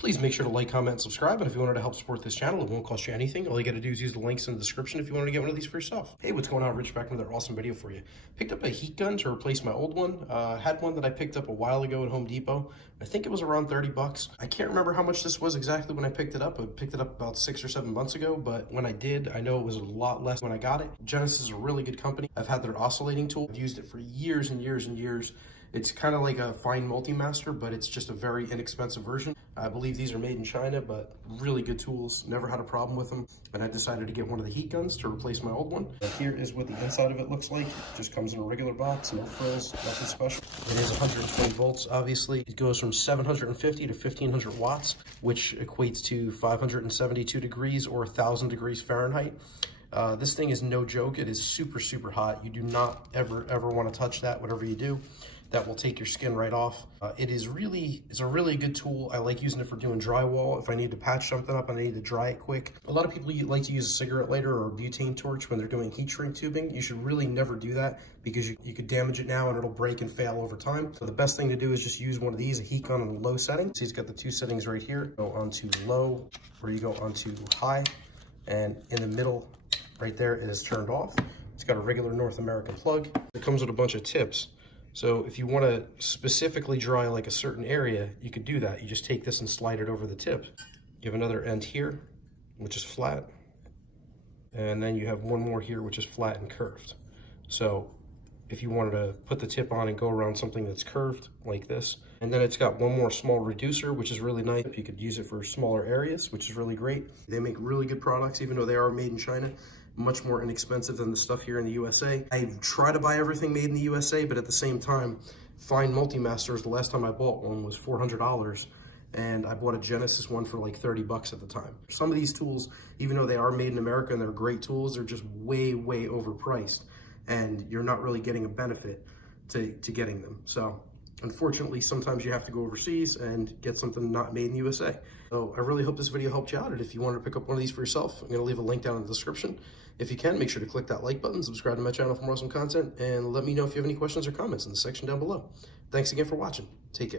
Please make sure to like, comment, and subscribe. And if you wanted to help support this channel, it won't cost you anything. All you got to do is use the links in the description if you want to get one of these for yourself. Hey, what's going on? Rich back with another awesome video for you. Picked up a heat gun to replace my old one. Had one that I picked up a while ago at Home Depot. I think it was around 30 bucks. I can't remember how much this was exactly when I picked it up. I picked it up about 6 or 7 months ago, but when I did, I know it was a lot less when I got it. Genesis is a really good company. I've had their oscillating tool. I've used it for years and years and years. It's kind of like a fine multi-master, but it's just a very inexpensive version. I believe these are made in China, but really good tools. Never had a problem with them. And I decided to get one of the heat guns to replace my old one. And here is what the inside of it looks like. It just comes in a regular box, no frills, nothing special. It is 120 volts, obviously. It goes from 750 to 1500 watts, which equates to 572 degrees or 1000 degrees Fahrenheit. This thing is no joke. It is super, super hot. You do not ever want to touch that, whatever you do. That will take your skin right off. It's a really good tool. I like using it for doing drywall. If I need to patch something up and I need to dry it quick. A lot of people like to use a cigarette lighter or a butane torch when they're doing heat shrink tubing. You should really never do that because you could damage it now and it'll break and fail over time. So the best thing to do is just use one of these, a heat gun on low setting. So it's got the two settings right here. Go onto low, or you go onto high, and in the middle right there it is turned off. It's got a regular North American plug. It comes with a bunch of tips. So if you want to specifically dry like a certain area, you could do that. You just take this and slide it over the tip. You have another end here, which is flat. And then you have one more here, which is flat and curved. So if you wanted to put the tip on and go around something that's curved like this. And then it's got one more small reducer, which is really nice. You could use it for smaller areas, which is really great. They make really good products, even though they are made in China. Much more inexpensive than the stuff here in the USA. I try to buy everything made in the USA, but at the same time, fine multi-masters, the last time I bought one was $400, and I bought a Genesis one for like 30 bucks at the time. Some of these tools, even though they are made in America and they're great tools, they're just way overpriced, and you're not really getting a benefit to getting them. So unfortunately, sometimes you have to go overseas and get something not made in the USA. So I really hope this video helped you out, and if you want to pick up one of these for yourself, I'm going to leave a link down in the description. If you can, make sure to click that like button, subscribe to my channel for more awesome content, and let me know if you have any questions or comments in the section down below. Thanks again for watching. Take care.